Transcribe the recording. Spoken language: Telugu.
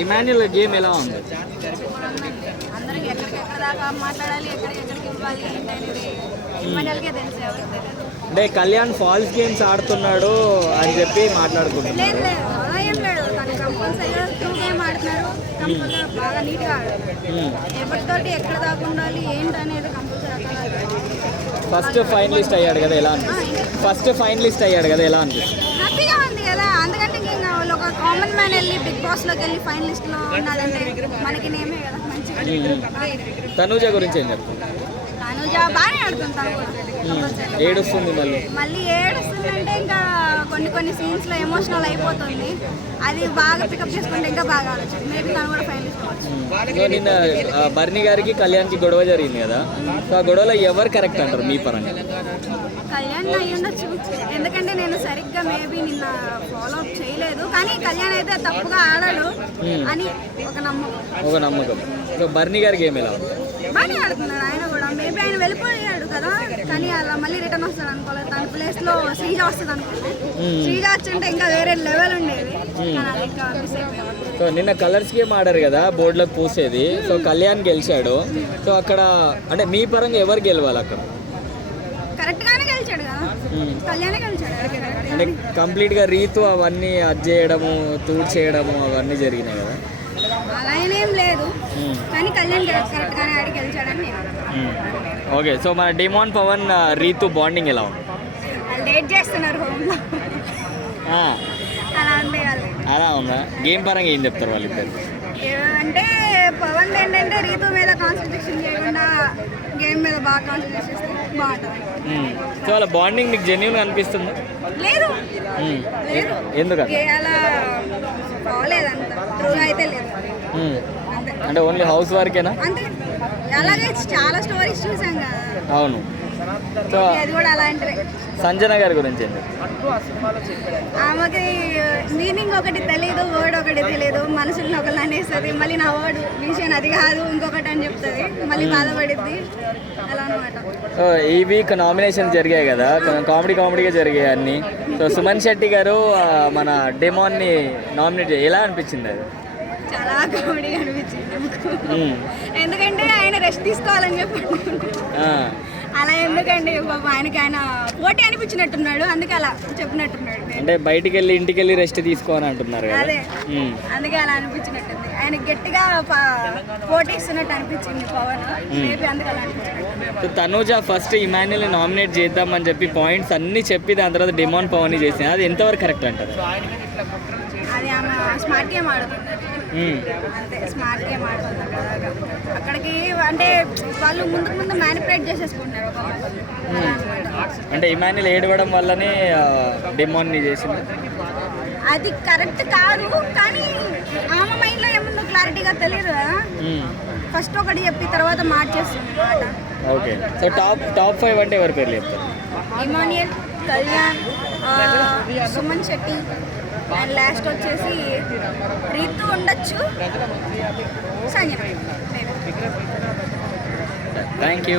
ఇమాన్యుల్ గేమ్ ఎలా ఉంది? అందరికి ఎక్కడికెక్కడ దాకా మాట్లాడాలి, ఎక్కడికెక్కడికి ఇవ్వాలి ఏంటి అనేది ఇమాన్యుల్కే తెలుసు, ఎవరికి తెలియదు. అంటే కళ్యాణ్ ఫాల్స్ గేమ్స్ ఆడుతున్నాడు అని చెప్పి మాట్లాడుకుంటున్నారు. లేదు లేదు, అలా ఏం లేదు. తను కంపల్సరీగా ట్రూ గేమ్ ఆడుతున్నారు, కంపల్సరీగా బాగా నీట్గా ఆడుతున్నారు. ఎవరితోటి ఎక్కడ దాకా ఉండాలి ఏంటి అనేది కంపల్సరీ ఫస్ట్ ఫైనలిస్ట్ అయ్యాడు కదా, ఎలా అనిపిస్తుంది? ఫస్ట్ ఫైనలిస్ట్ అయ్యాడు కదా, ఎలా అనిపిస్తుంది? హ్యాపీగా ఉంది కదా. అందుకంటే ఇంకా ఒక కామన్ మ్యాన్ వెళ్ళి బిగ్ బాస్లోకి వెళ్ళి ఫైనలిస్ట్లో ఉన్నాడంటే మనకి నేమే కదా మంచిగా. తనూజ గురించి ఏం చెప్తుంది? తనూజ బాగానే ఆడుతుంటాను కూడా. ఏడుస్తుంది మళ్ళీ ఏడుస్తుందంటే ఇంకా కొన్ని సీన్స్లో ఎమోషనల్ అయిపోతుంది. అది బాగా పికప్ చేసుకుంటే ఇంకా బాగా ఆలోచన మేబీ తను కూడా ఫైనలిస్ట్ అవ్వచ్చు. నిన్న బర్నీ గారికి కళ్యాణ్కి గొడవ జరిగింది కదా, సో ఆ గొడవలో ఎవరు కరెక్ట్ అంటారు మీ పరంగా? కళ్యాణ్ అయ్యి ఉండొచ్చు, ఎందుకంటే నేను సరిగ్గా మేబీ నిన్న ఫాలో అప్ చేయలేదు. కానీ కళ్యాణ్ అయితే తప్పుగా ఆడాడు అని ఒక నమ్మకం. సో బర్నీ గారికి ఏమి ఎలా ఉంది? బాగానే ఆడుతున్నాడు ఆయన కూడా. మేబీ ఆయన వెళ్ళిపోయాడు కదా, కానీ అలా మళ్ళీ రిటర్న్ వస్తాడు అనుకోలేదు. తన ప్లేస్లో శ్రీజ వస్తుంది అనుకుంటే, శ్రీజ వచ్చుంటే ఇంకా వేరే లెవెల్ ఉండేది. ఇంకా మిస్ అయిపోయాడు. సో నిన్న కలర్స్ గేమ్ ఆడారు కదా, బోర్డులకు పూసేది. సో కళ్యాణ్ గెలిచాడు. సో అక్కడ అంటే మీ పరంగా ఎవరు గెలవాలి అక్కడ? కరెక్ట్ గానే గెలిచాడు కదా, కళ్యాణే గెలిచాడు. అంటే కంప్లీట్గా రీతు అవన్నీ అది చేయడము, తూడ్ చేయడము అవన్నీ జరిగినాయి కదా. అలా ఏం లేదు, కానీ కళ్యాణ్ కరెక్ట్ గానే ఆడి గెలిచాడని నేను. ఓకే, సో మన డిమాన్ పవన్ రీతు బాండింగ్ ఎలా ఉంది? వాళ్ళు డేట్ చేస్తున్నారు హోమ్లో, అలా ఉండే వాళ్ళు. అలా ఉందా? గేమ్ పరంగా ఏం చెప్తారు వాళ్ళిద్దరు? అంటే పవన్ ఏంటంటే రీతు మీద కాన్సన్ట్రేషన్ చేయకుండా గేమ్ మీద బాగా కాన్సన్ట్రేట్ చేస్తే బాగుంటుంది. సో వాళ్ళ బాండింగ్ మీకు జెన్యూన్గా అనిపిస్తుంది? లేదు ఎందుకు అలా బాగోలేదంత ట్రూగా అయితే లేదు. అంటే ఓన్లీ హౌస్ వర్కేనా? అంతే, అలాగే చాలా స్టోరీస్ చూసాం కదా. అవును. సో అది కూడా అలాంటిదే. సంజన గారి గురించి ఏంటి? ఆమెకి మీనింగ్ ఒకటి తెలీదు, వర్డ్ ఒకటి తెలియదు. మనసులో ఒకళ్ళు అనేస్తుంది, మళ్ళీ నా వర్డ్ విషయం అది కాదు ఇంకొకటి అని చెప్తుంది, మళ్ళీ బాధపడిద్ది అలా అనమాట. సో ఈ వీక్ నామినేషన్ జరిగాయి కదా, కామెడీగా జరిగాయి అన్ని. సో సుమన్ శెట్టి గారు మన డెమాన్ని నామినేట్ ఎలా అనిపించింది? అది చాలా కామెడీగా అనిపించింది ఎందుకంటే ఆయన రెస్ట్ తీసుకోవాలని చెప్పండి. అలా ఎందుకండి బాబు, ఆయనకి ఆయన పోటీ అనిపించినట్టున్నాడు, అందుకే అలా చెప్పినట్టున్నాడు. అంటే బయటికి వెళ్ళి ఇంటికి వెళ్ళి రెస్ట్ తీసుకోని అంటున్నారు కదా. అదే అందుకే అలా అనిపించినట్టుంది. ఆయన గట్టిగా పోటీ ఇస్తున్నట్టు అనిపించింది పవన్, మేబీ అందుకే అలా అనిపించింది. తనూజ ఫస్ట్ ఇమాన్యుల్ నామినేట్ చేద్దామని చెప్పి పాయింట్స్ అన్ని చెప్పి దాని తర్వాత డిమాండ్ పవన్ చేసింది, అది ఎంతవరకు కరెక్ట్ అంటారు? అది ఆమె స్మార్ట్ గేమ్ ఆడుతుంది, అంతే స్మార్ట్ గేమ్ ఆడుతుంది కదా. అక్కడికి అంటే వాళ్ళు ముందు మ్యానిపులేట్ చేసేసుకుంటున్నారు. అంటే ఇమాన్యుల్ ఏడవడం వల్లనే డిమాండ్ని చేసింది. అది కరెక్ట్ కాదు, కానీ ఆమె మైండ్లో ఏముందో క్లారిటీగా తెలియదు కదా. ఫస్ట్ ఒకటి చెప్పి తర్వాత మార్చేస్తుంది మాట. ఓకే, సో టాప్ 5 అంటే ఎవరి పేర్లు చెప్తారు? Emmanuel, Kalyan, Suman Shetty and last వచ్చేసి రీతు ఉండొచ్చు, సంజన. Thank you.